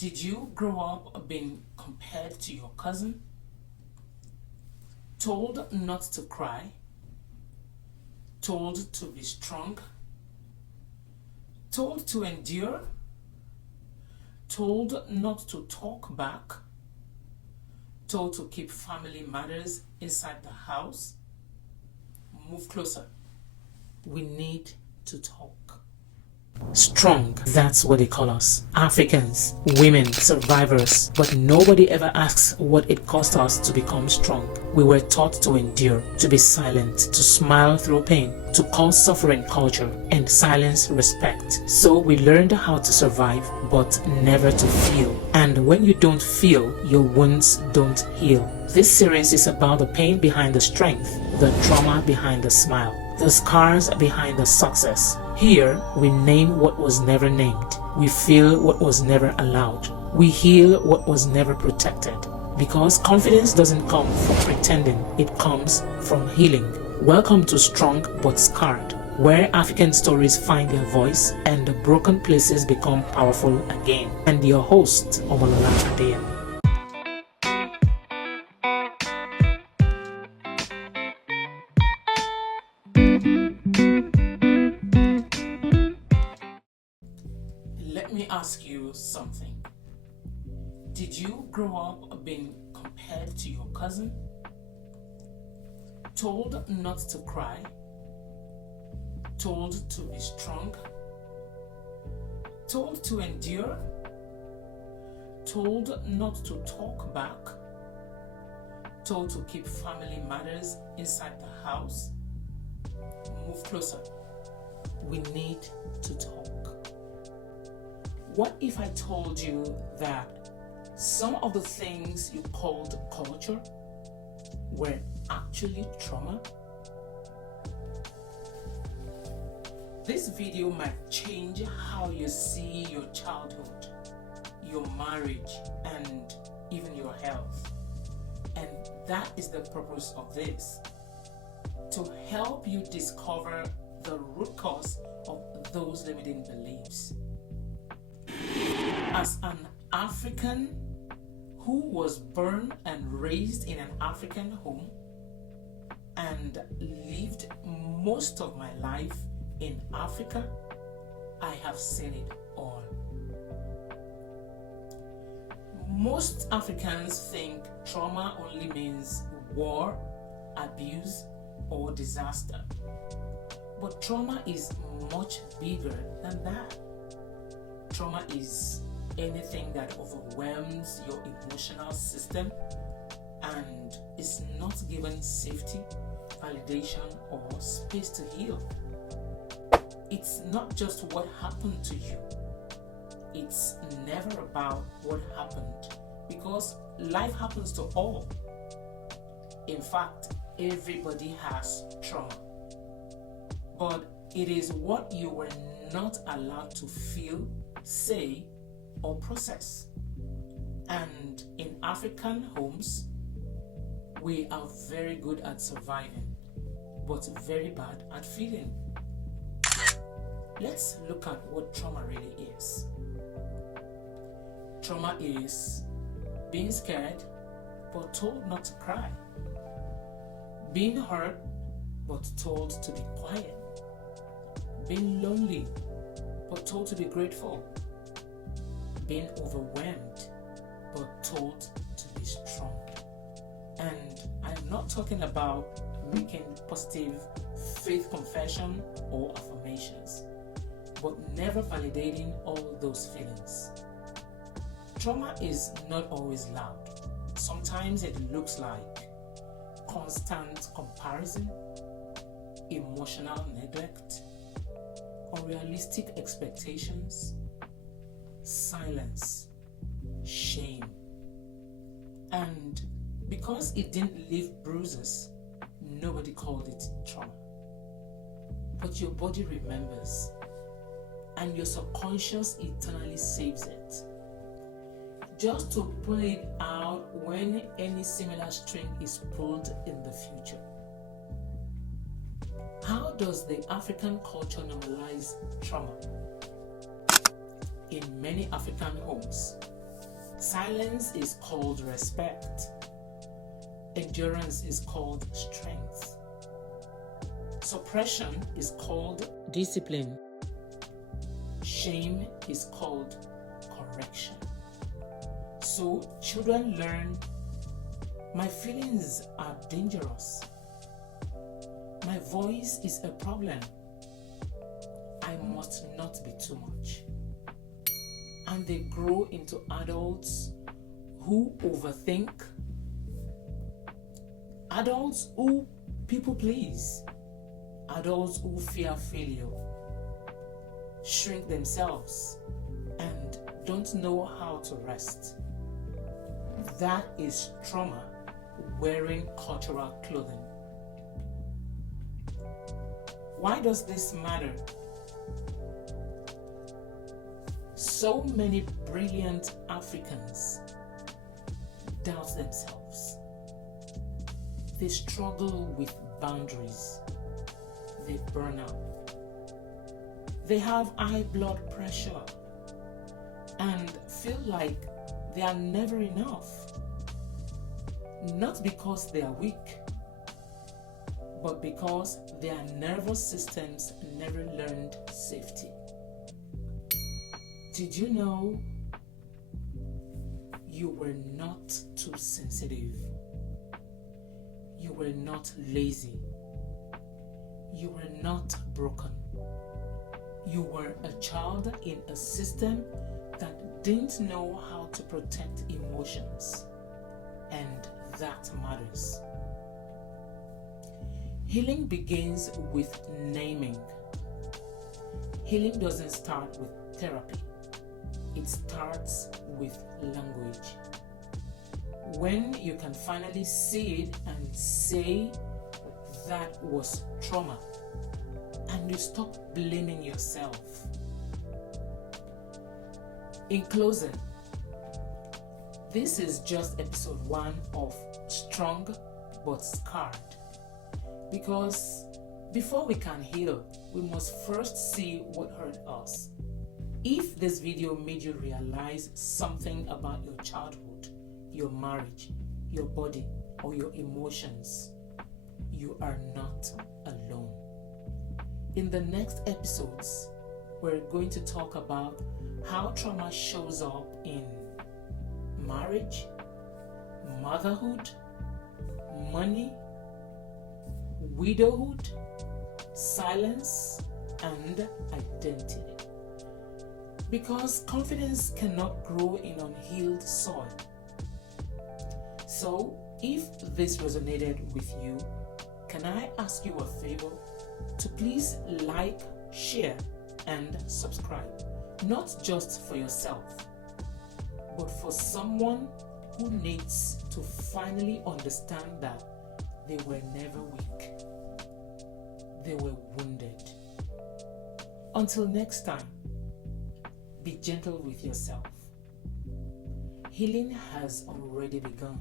Did you grow up being compared to your cousin? Told not to cry? Told to be strong? Told to endure? Told not to talk back? Told to keep family matters inside the house? Move closer. We need to talk. Strong, that's what they call us. Africans, women, survivors. But nobody ever asks what it cost us to become strong. We were taught to endure, to be silent, to smile through pain, to call suffering culture, and silence respect. So we learned how to survive, but never to feel. And when you don't feel, your wounds don't heal. This series is about the pain behind the strength, the trauma behind the smile, the scars behind the success. Here, we name what was never named. We feel what was never allowed. We heal what was never protected. Because confidence doesn't come from pretending, it comes from healing. Welcome to Strong But Scarred, where African stories find their voice and the broken places become powerful again. And your host, Omolola Adeyemo. Let me ask you something. Did you grow up being compared to your cousin? Told not to cry? Told to be strong? Told to endure? Told not to talk back? Told to keep family matters inside the house? Move closer. We need to talk. What if I told you that some of the things you called culture were actually trauma? This video might change how you see your childhood, your marriage, and even your health. And that is the purpose of this, to help you discover the root cause of those limiting beliefs. As an African who was born and raised in an African home and lived most of my life in Africa, I have seen it all. Most Africans think trauma only means war, abuse, or disaster. But trauma is much bigger than that. Trauma is anything that overwhelms your emotional system and is not given safety, validation, or space to heal. It's not just what happened to you. It's never about what happened, because life happens to all. In fact, everybody has trauma. But it is what you were not allowed to feel, say, or process. And in African homes, we are very good at surviving, but very bad at feeling. Let's look at what trauma really is. Trauma is being scared, but told not to cry. Being hurt, but told to be quiet. Being lonely, but told to be grateful. Being overwhelmed, but told to be strong. And I'm not talking about making positive faith confession or affirmations, but never validating all those feelings. Trauma is not always loud. Sometimes it looks like constant comparison, emotional neglect, unrealistic expectations, silence, shame. And because it didn't leave bruises, nobody called it trauma. But your body remembers, and your subconscious eternally saves it, just to pull it out when any similar string is pulled in the future. How does the African culture normalize trauma? In many African homes, Silence is called respect. Endurance is called strength. Suppression is called discipline. Shame is called correction. So children learn, my feelings are dangerous. My voice is a problem. I must not be too much. And they grow into adults who overthink, adults who people please, adults who fear failure, shrink themselves, and don't know how to rest. That is trauma wearing cultural clothing. Why does this matter? So many brilliant Africans doubt themselves. They struggle with boundaries. They burn out. They have high blood pressure and feel like they are never enough. Not because they are weak, but because their nervous systems never learned safety. Did you know you were not too sensitive? You were not lazy. You were not broken. You were a child in a system that didn't know how to protect emotions, and that matters. Healing begins with naming. Healing doesn't start with therapy. It starts with language. When you can finally see it and say that was trauma, and you stop blaming yourself. In closing, this is just episode 1 of Strong but Scarred. Because before we can heal, we must first see what hurt us. If this video made you realize something about your childhood, your marriage, your body, or your emotions, you are not alone. In the next episodes, we're going to talk about how trauma shows up in marriage, motherhood, money, widowhood, silence, and identity. Because confidence cannot grow in unhealed soil. So, if this resonated with you, can I ask you a favor? To please like, share, and subscribe. Not just for yourself, but for someone who needs to finally understand that they were never weak. They were wounded. Until next time, be gentle with yourself. Healing has already begun.